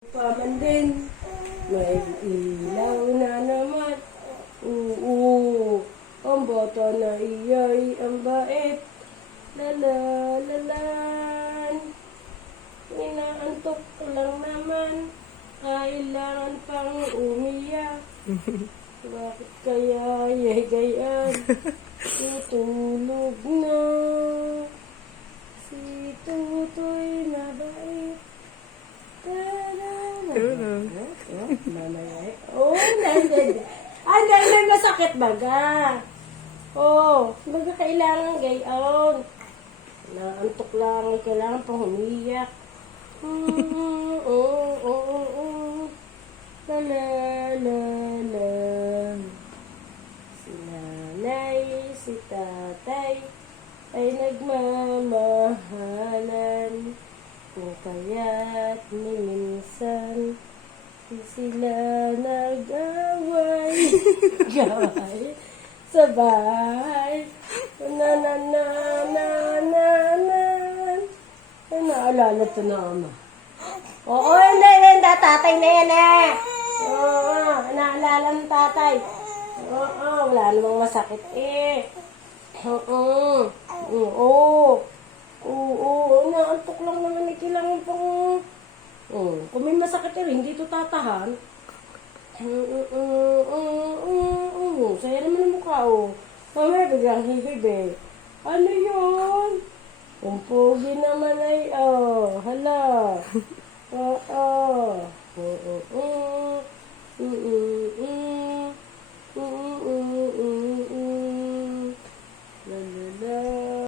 Paman din, may ilaw na naman. Oo, ang bata na iya'y ang bait. Lalalalan. Inaantok ko lang naman. Kailangan pang umiyak. Bakit kaya yay-gayan? Tutulog na. Si Tutoy mabait. Mamaya. Oh, hindi. Ay, may masakit baga. Oh, baga kailangan gayon. Naantok lang, kailangan pang humiyak. La la la la. Si nanay, si tatay ay nagmamahalan. Kung kaya't minsan di sila nag-away. Gaway sa bahay. Na na na na na na. Ay, naalala to na ama. Oo, hindi, tatay na yan eh. Oo, naalala ng tatay. Oo, wala namang masakit eh. Oo, naantok lang naman eh. Kailangan pang... kung may masakit eh, hindi ito tatahan. Saya naman ang mukha, oh. Mamaya biglang hihibe. Ano yun? Umpugi naman ay, hala. Oo.